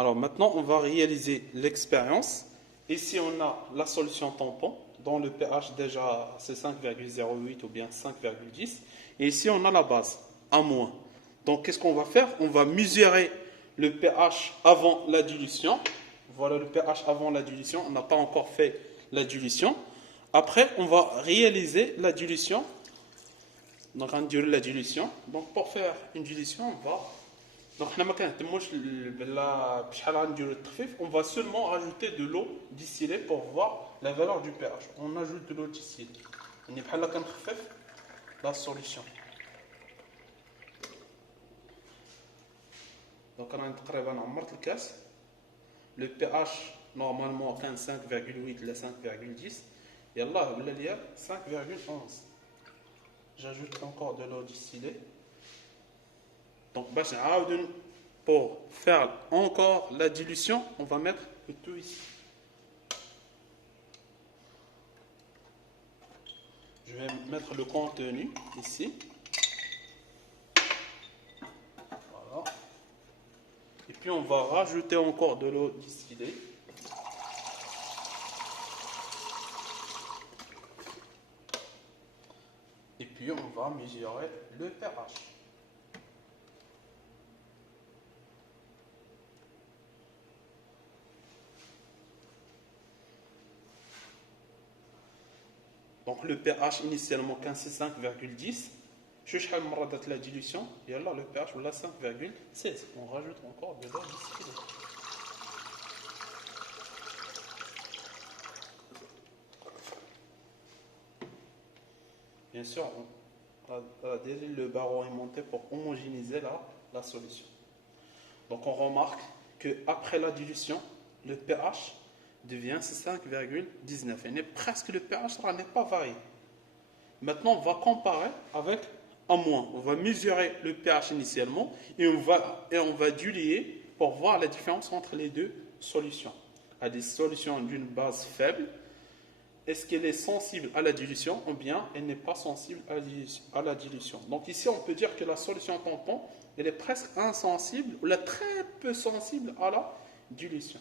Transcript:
Alors maintenant, on va réaliser l'expérience. Ici, on a la solution tampon, dont le pH déjà c'est 5,08 ou bien 5,10. Et ici, on a la base, A-. Donc, qu'est-ce qu'on va faire? On va mesurer le pH avant la dilution. Voilà le pH avant la dilution. On n'a pas encore fait la dilution. Après, on va réaliser la dilution. Donc, on diluer la dilution. Donc, pour faire une dilution, on va. Donc, on va seulement rajouter de l'eau distillée pour voir la valeur du pH. On ajoute de l'eau distillée. On est la solution. Donc, on a le pH normalement 5,8 à 5,10. Et là, il y a 5,11. J'ajoute encore de l'eau distillée. Donc, pour faire encore la dilution, on va mettre le tout ici. Je vais mettre le contenu ici. Voilà. Et puis, on va rajouter encore de l'eau distillée. Et puis, on va mesurer le pH. Donc le pH initialement كان c'est 5,10. Je vais la dilution et là le pH là 5,16. On rajoute encore de l'eau distillée. Bien sûr, le barreau est monté pour homogénéiser la solution. Donc on remarque qu'après la dilution, le pH devient 5,19. Et presque le pH n'est pas varié. Maintenant, on va comparer avec A-. On va mesurer le pH initialement et on va diluer pour voir la différence entre les deux solutions. À des solutions d'une base faible, est-ce qu'elle est sensible à la dilution ou bien elle n'est pas sensible à la dilution. Donc ici, on peut dire que la solution tampon, elle est presque insensible ou très peu sensible à la dilution.